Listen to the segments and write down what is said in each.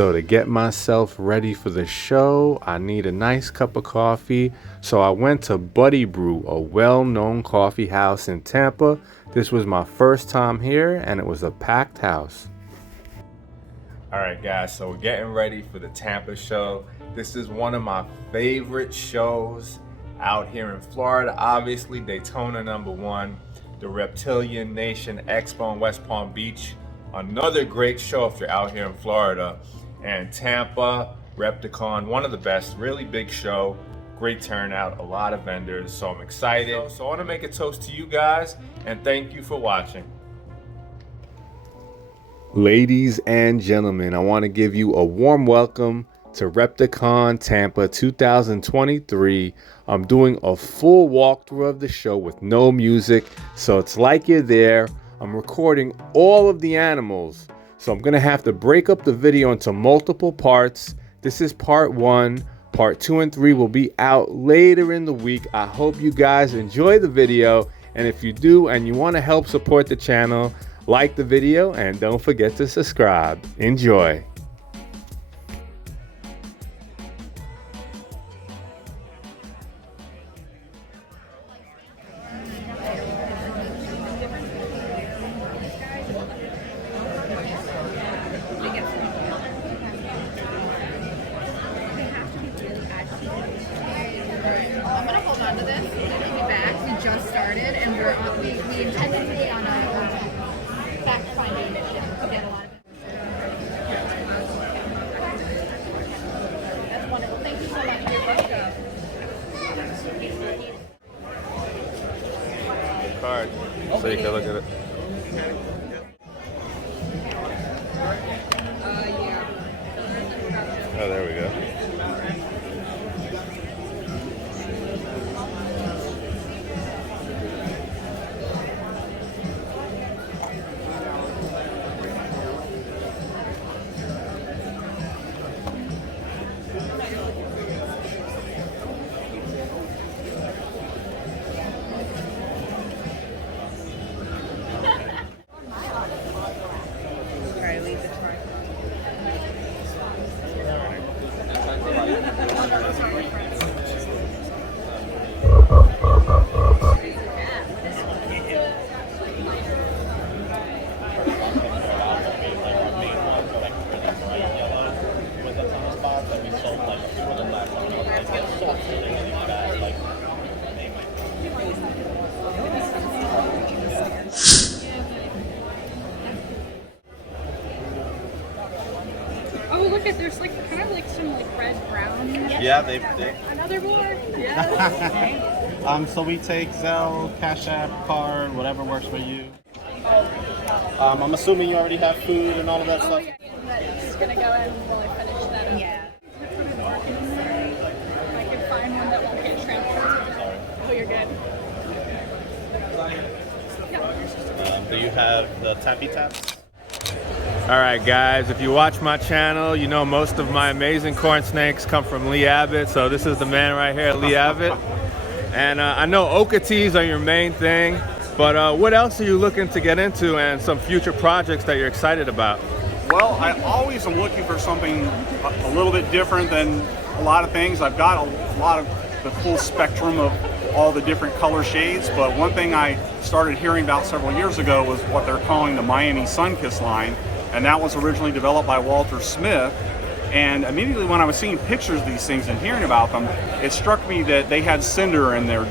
So to get myself ready for the show, I need a nice cup of coffee. So I went to Buddy Brew, a well-known coffee house in Tampa. This was my first time here and it was a packed house. All right guys, so we're getting ready for the Tampa show. This is one of my favorite shows out here in Florida. Obviously Daytona #1, the Reptilian Nation Expo in West Palm Beach. Another great show if you're out here in Florida. And Tampa, Repticon, one of the best, really big show, great turnout, a lot of vendors, so I'm excited. So I want to make a toast to you guys and thank you for watching. Ladies and gentlemen, I want to give you a warm welcome to Repticon Tampa 2023. I'm doing a full walkthrough of the show with no music, so it's like you're there. I'm recording all of the animals, so I'm gonna have to break up the video into multiple parts. This is part 1. Part 2 and 3 will be out later in the week. I hope you guys enjoy the video, and if you do and you want to help support the channel, like the video and don't forget to subscribe. Enjoy. Just started, and we intended to be on a fact-finding mission to get a lot of it. That's wonderful. Thank you so much. You're welcome. Card, so you can look at it. Oh, there we go. Oh, look at there's like kind of like some like red brown. Yeah, they Another board. Yeah. So we take Zelle, Cash App, card, whatever works for you. I'm assuming you already have food and all of that stuff. Yeah. Just gonna go in while I finish that up. Yeah. I can find one that won't get trampled. Oh, you're good. Do you have the tappy taps? Alright guys, if you watch my channel, you know most of my amazing corn snakes come from Lee Abbott, so this is the man right here, Lee Abbott. And I know Okatees are your main thing, but what else are you looking to get into and some future projects that you're excited about? Well, I always am looking for something a little bit different than a lot of things. I've got a lot of the full spectrum of all the different color shades, but one thing I started hearing about several years ago was what they're calling the Miami Sunkiss line, and that was originally developed by Walter Smith. And immediately when I was seeing pictures of these things and hearing about them, it struck me that they had cinder in their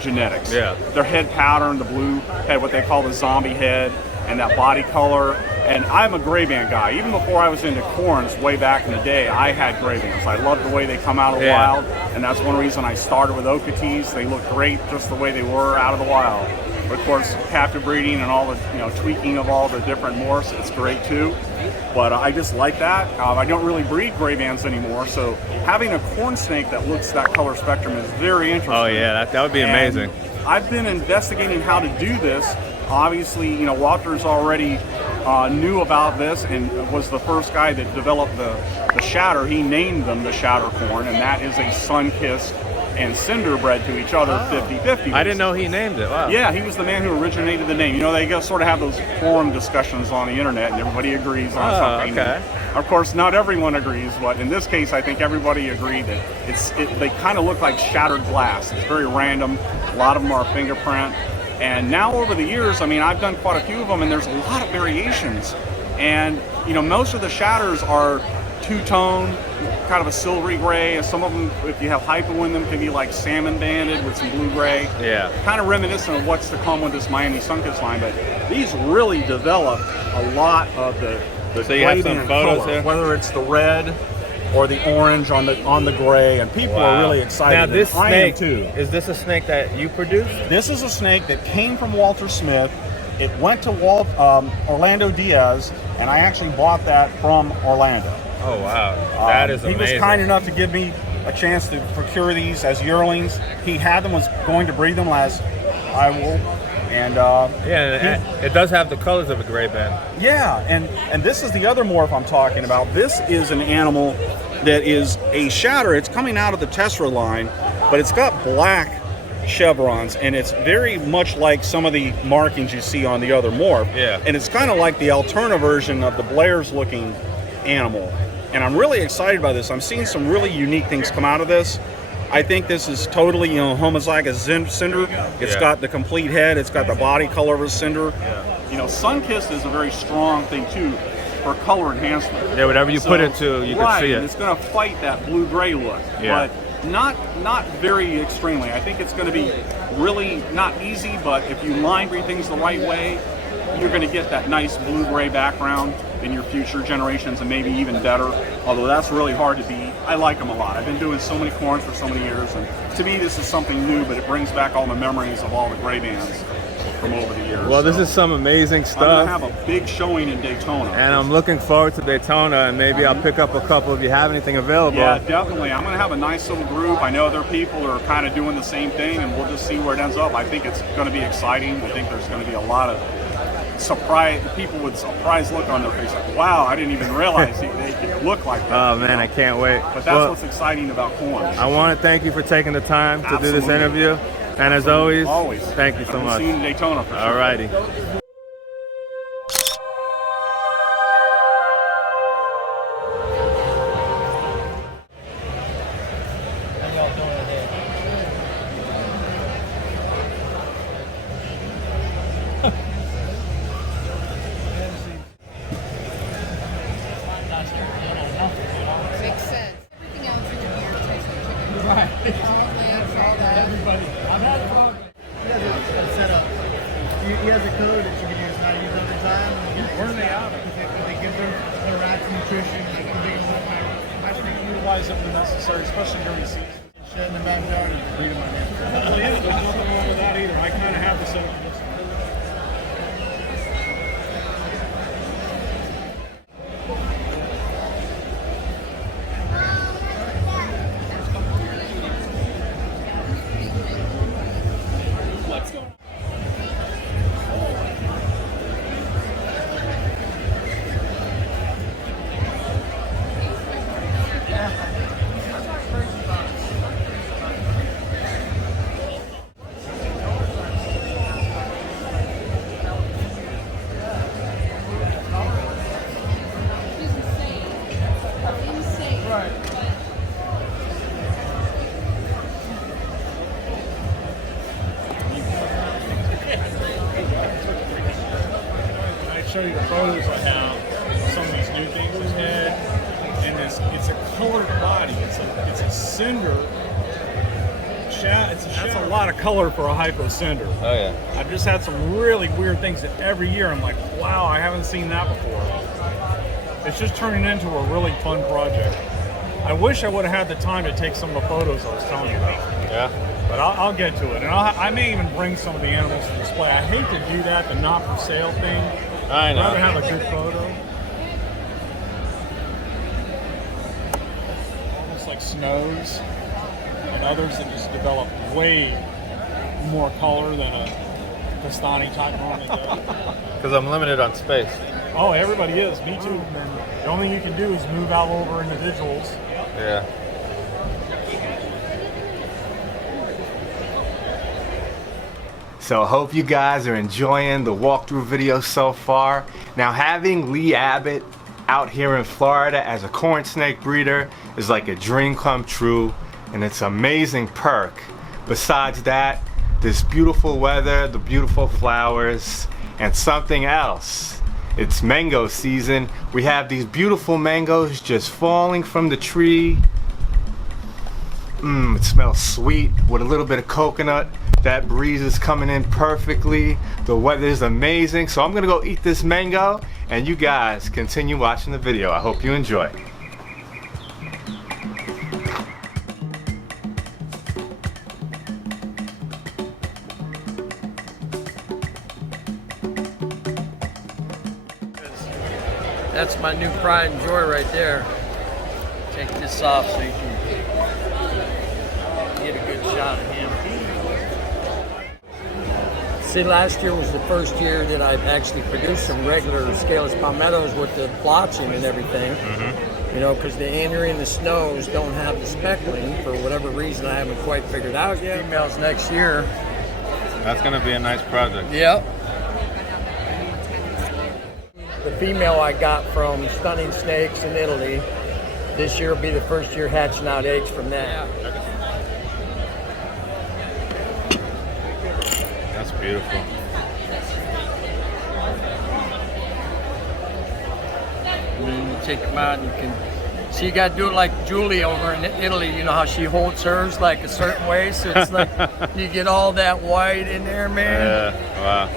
genetics. Yeah. Their head pattern, the blue head, what they call the zombie head, and that body color. And I'm a gray band guy. Even before I was into corns way back in the day, I had gray bands. I love the way they come out of the wild, and that's one reason I started with Okatees. They look great just the way they were out of the wild. But of course, captive breeding and all the tweaking of all the different morphs, it's great too. But I just like that. I don't really breed gray bands anymore, so having a corn snake that looks that color spectrum is very interesting. Oh yeah, that would be amazing. I've been investigating how to do this. Obviously, Walter's already knew about this and was the first guy that developed the shatter. He named them the shatter corn, and that is a sun-kissed and cinder bred to each other 50-50. I didn't know he named it. Wow. Yeah, he was the man who originated the name. They sort of have those forum discussions on the internet, and everybody agrees on something. Okay. Of course, not everyone agrees, but in this case, I think everybody agreed that they kind of look like shattered glass. It's very random. A lot of them are fingerprint. And now over the years, I mean, I've done quite a few of them, and there's a lot of variations. And, you know, most of the shatters are two-tone, kind of a silvery gray. Some of them, if you have hypo in them, can be like salmon banded with some blue-gray. Yeah. Kind of reminiscent of what's to come with this Miami Sunkiss line, but these really develop a lot of the So you have some gradient photos color, here? whether it's the red or the orange on the gray, and people are really excited. Now this and I am snake, too. is this a snake that you produced? This is a snake that came from Walter Smith. It went to Orlando Diaz, and I actually bought that from Orlando. Oh wow, that is amazing. He was kind enough to give me a chance to procure these as yearlings. He had them, was going to breed them last I will. And it does have the colors of a gray band. Yeah, and this is the other morph I'm talking about. This is an animal that is a shatter. It's coming out of the Tessera line, but it's got black chevrons, and it's very much like some of the markings you see on the other morph. Yeah. And it's kind of like the Alterna version of the Blair's looking animal. And I'm really excited by this. I'm seeing some really unique things come out of this. I think this is totally, you know, homozygous cinder. It's got the complete head. It's got the body color of a cinder. Yeah. You know, Sunkiss is a very strong thing too for color enhancement. Yeah, whatever you put into, you can see it. And it's going to fight that blue-gray look, but not very extremely. I think it's going to be really not easy, but if you line breed things the right way, you're going to get that nice blue-gray background in your future generations, and maybe even better, although that's really hard to beat. I like them a lot. I've been doing so many corns for so many years, and to me this is something new, but it brings back all the memories of all the gray bands from over the years. Well, this is some amazing stuff. I'm going to have a big showing in Daytona. And I'm looking forward to Daytona, and maybe I'll pick up a couple if you have anything available. Yeah, definitely. I'm going to have a nice little group. I know other people are kind of doing the same thing, and we'll just see where it ends up. I think it's going to be exciting. I think there's going to be a lot of surprise, people with surprised look on their face, like, wow, I didn't even realize they could look like that. Oh man, I can't wait. But that's what's exciting about corns. I want to thank you for taking the time to do this interview. And as always, thank you so much. See you in Daytona for sure. Alrighty. Makes sense. Everything else in your beer tastes like chicken. Right. All legs, all that. Everybody. I've had fun. He has a setup. He has a code that you can use not use every time. Where are they out of? They give their rats nutrition. They can give them I think utilize it when necessary, especially during the season. Shit in the backyard, you can breed them on here. There's nothing wrong with that either. I kind of have the setup for this one. Show you the photos I have, some of these new things he's had, and it's a colored body. It's a cinder. That's a lot of color for a hypo cinder. Oh yeah. I've just had some really weird things that every year I'm like, wow, I haven't seen that before. It's just turning into a really fun project. I wish I would have had the time to take some of the photos I was telling you about. Yeah. But I'll get to it, and I may even bring some of the animals to display. I hate to do that, the not for sale thing. I know. I'd rather have a good photo. Almost like snows and others that just develop way more color than a Castani type normally does. Because I'm limited on space. Oh, everybody is. Me too. The only thing you can do is move out over individuals. Yeah. So I hope you guys are enjoying the walkthrough video so far. Now, having Lee Abbott out here in Florida as a corn snake breeder is like a dream come true, and it's an amazing perk. Besides that, this beautiful weather, the beautiful flowers, and something else. It's mango season. We have these beautiful mangoes just falling from the tree. It smells sweet with a little bit of coconut. That breeze is coming in perfectly. The weather is amazing. So I'm gonna go eat this mango, and you guys continue watching the video. I hope you enjoy. That's my new pride and joy right there. Take this off so you can get a good shot of him. See, last year was the first year that I've actually produced some regular scaleless palmettos with the blotching and everything. You know, because the anery and the snows don't have the speckling for whatever reason I haven't quite figured out yet. Females next year. That's gonna be a nice project. Yep. The female I got from Stunning Snakes in Italy. This year will be the first year hatching out eggs from that. That's beautiful. And then you take them out and you can see, you got to do it like Julie over in Italy. You know how she holds hers like a certain way, so it's like you get all that white in there, man. Yeah, wow.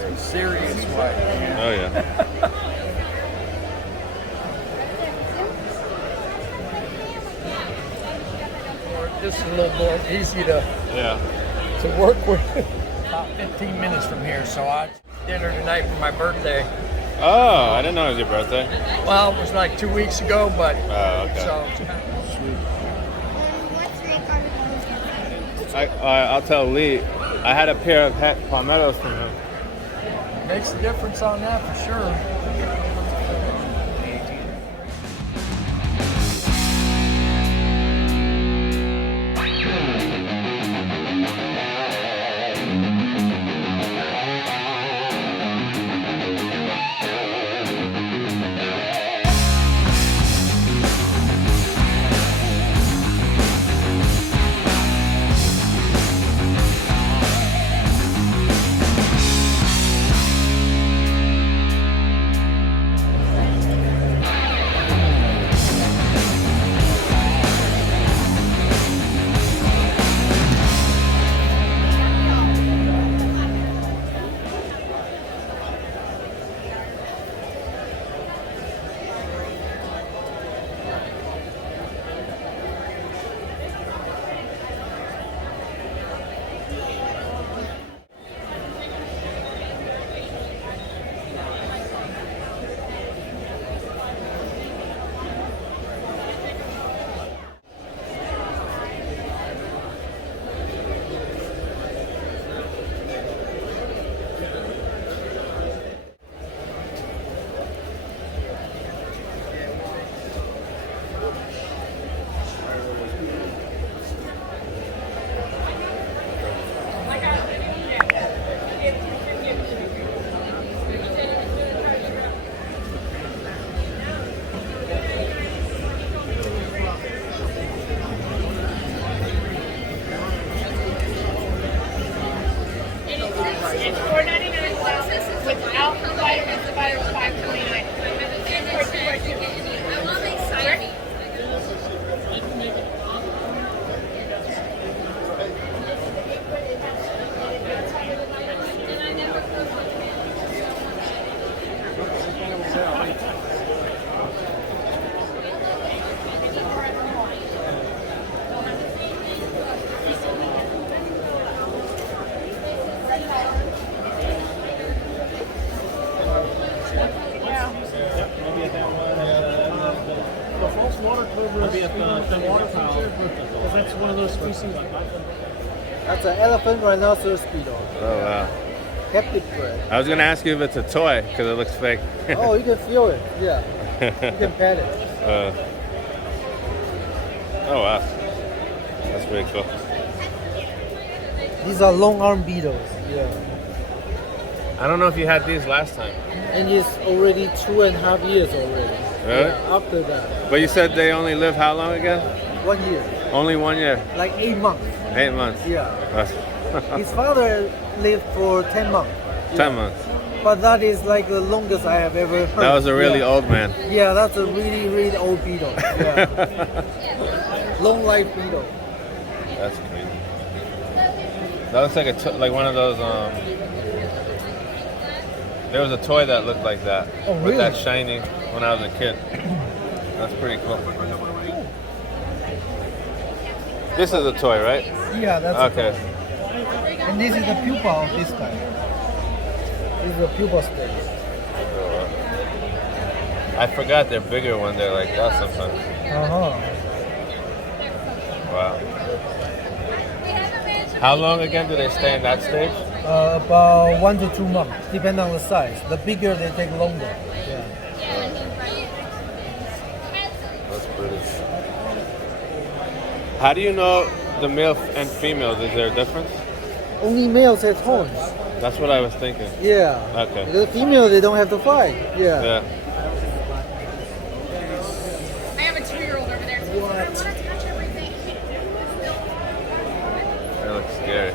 Some serious white. Man. Oh yeah. This is a little more easy to work with. About 15 minutes from here, so I dinner tonight for my birthday. Oh, I didn't know it was your birthday. Well, it was like 2 weeks ago, but okay. so I'll tell Lee. I had a pair of het palmettos from him. makes a difference on that for sure. That's one of those species. That's an elephant rhinoceros beetle. Oh wow. Captive bred. I was gonna ask you if it's a toy because it looks fake. Oh, you can feel it. Yeah. You can pet it. Oh wow. That's really cool. These are long arm beetles. Yeah. I don't know if you had these last time. And it's already 2.5 years already. Really? Yeah, after that. But you said they only live how long again? 1 year. Only 1 year. Like 8 months. 8 months. Yeah. That's His father lived for 10 months. 10 months. But that is like the longest I have ever heard. That was a really Yeah. old man. Yeah, that's a really, really old beetle. Yeah. Long life beetle. That's crazy. That looks like like one of those. There was a toy that looked like that. Oh, With really? that shiny when I was a kid. That's pretty cool. This is a toy, right? Yeah, that's Okay. And this is the pupa of this guy. This is the pupa stage. I forgot they're bigger when they're like that sometimes. Uh-huh. Wow. How long again do they stay in that stage? About 1 to 2 months, depending on the size. The bigger they take longer. Yeah. That's pretty. How do you know the male and females? Is there a difference? Only males have horns. That's what I was thinking. Yeah. Okay. The female, they don't have to fight. Yeah. Yeah. I have a 2-year-old over there. So I want to touch everything. That looks scary.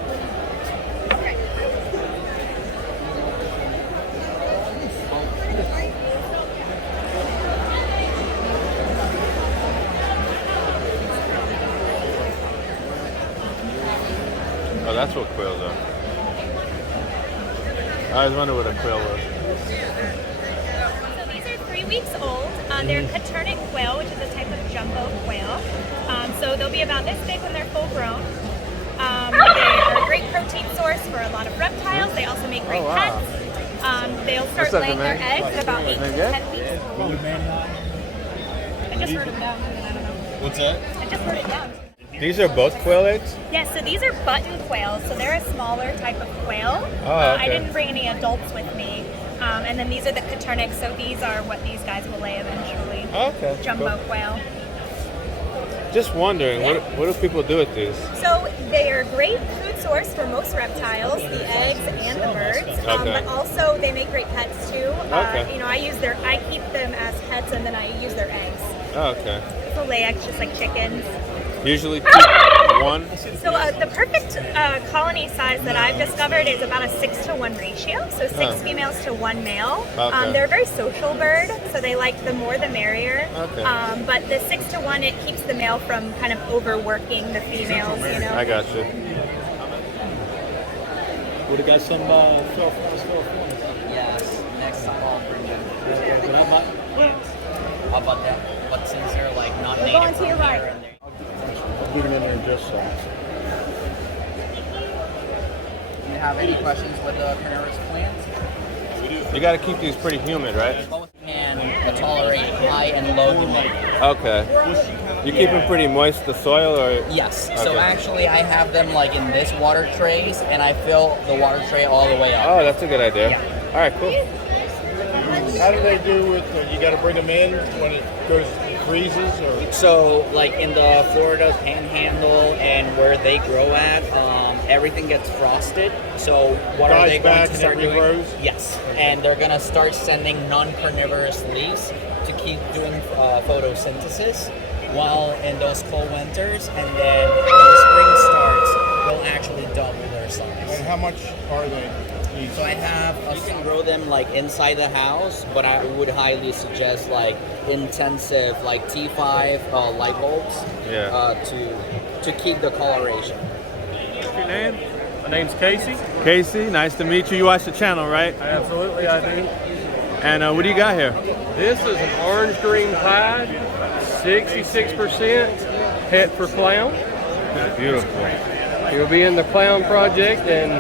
Oh, that's what quails are. I always wondered what a quail was. So these are 3 weeks old. They're Caturnix quail, which is a type of jumbo quail. So they'll be about this big when they're full grown. They are a great protein source for a lot of reptiles. They also make great pets. They'll start What's up, laying their man? eggs about 8 to 10 weeks old. I just wrote them down. I don't know. What's that? I just wrote it down. These are both quail eggs? Yes, so these are button quails. So they're a smaller type of quail. Oh, I okay. didn't bring any adults with me. And then these are the Caturnix. So these are what these guys will lay eventually. Okay. Jumbo cool. quail. Just wondering, what do people do with these? So they are a great food source for most reptiles, the eggs and the birds. Okay. But also they make great pets too. Okay. You know, I keep them as pets and then I use their eggs. Oh, okay. So lay eggs just like chickens. Usually one. So the perfect colony size that I've discovered is about a 6-to-1 ratio. So 6 females to 1 male. Okay. They're a very social bird, so they like the more the merrier. Okay. But the 6-to-1, it keeps the male from kind of overworking the females, you know. I got you. Would have got some Phil. Yes, next time I'll bring them. Okay, but how about How about that? But since they're like not Go native on to from your here right. and they're I'll leave them in there in just a second. Do you have any questions with the carnivorous plants? You got to keep these pretty humid, right? Both can tolerate high and low humidity. Okay. You keep them pretty moist, the soil, or? Yes. Okay. So actually, I have them like in this water trays, and I fill the water tray all the way up. Oh, that's a good idea. Yeah. All right, cool. How do they do with, you got to bring them in when it goes freezes or? So, like in the Florida Panhandle and where they grow at, everything gets frosted. So, what are Dies they going back to and start it doing? regrows? Yes, and they're going to start sending non-carnivorous leaves to keep doing photosynthesis while in those cold winters, and then when the spring starts, they'll actually double their size. And how much are they each? So I have, you can grow them like inside the house, but I would highly suggest like intensive like T5 light bulbs to keep the coloration. What's your name? My name's Casey. Casey, nice to meet you. You watch the channel, right? Absolutely, I do. And what do you got here? This is an orange green pied, 66% het for clown. Beautiful. He'll be in the clown project, and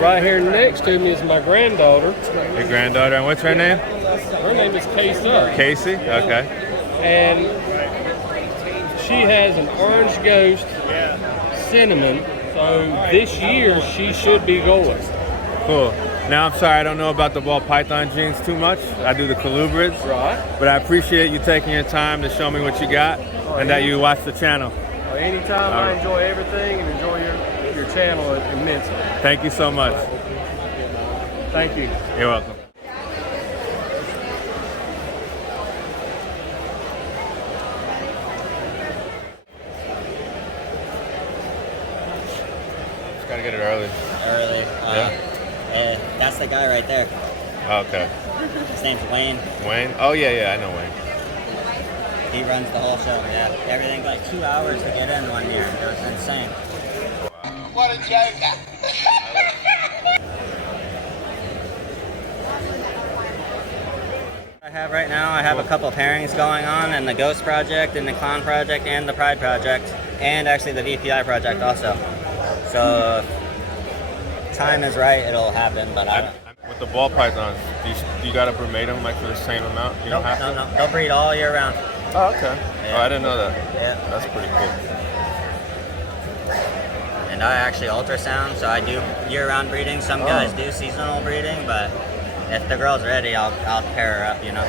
right here next to me is my granddaughter. Your granddaughter, and what's her name? Her name is Casey, Casey? Okay. and she has an orange ghost cinnamon. So this year she should be going. Cool. Now, I'm sorry, I don't know about the ball python genes too much. I do the colubrids. Right. But I appreciate you taking your time to show me what you got and that you watch the channel. Well, anytime I enjoy everything and enjoy your channel immensely. Thank you so much. Thank you. You're welcome. Just gotta get it early. Early. That's the guy right there. Okay. His name's Wayne. Wayne? Oh, yeah, I know Wayne. He runs the whole show. Yeah. Everything like 2 hours to get in one year. It was insane. What a joke. I have right now, I have a couple pairings going on in the Ghost Project, and the Clown Project, and the Pride Project, and actually the VPI Project also. So if time is right, it'll happen, but with the ball pythons, do you gotta breed them like for the same amount? You don't have to? No. They'll breed all year round. Oh, okay. Yeah. Oh, I didn't know that. Yeah. That's pretty cool. And I actually ultrasound, so I do year-round breeding. Some guys do seasonal breeding, but if the girl's ready, I'll pair her up, you know.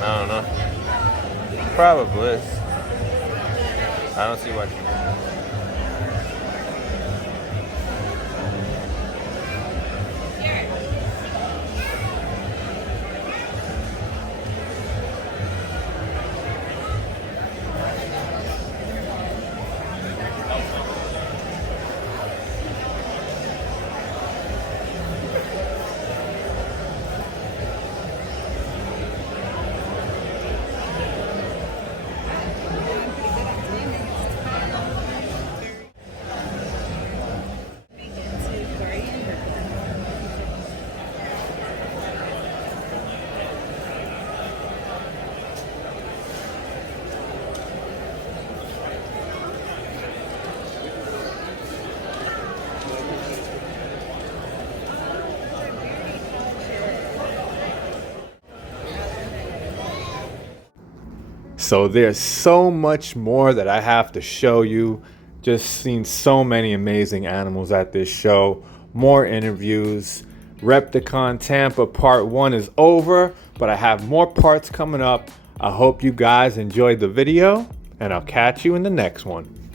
I don't know. Probably. I don't see what you. So there's so much more that I have to show you. Just seen so many amazing animals at this show. More interviews. Repticon Tampa Part 1 is over, but I have more parts coming up. I hope you guys enjoyed the video, and I'll catch you in the next one.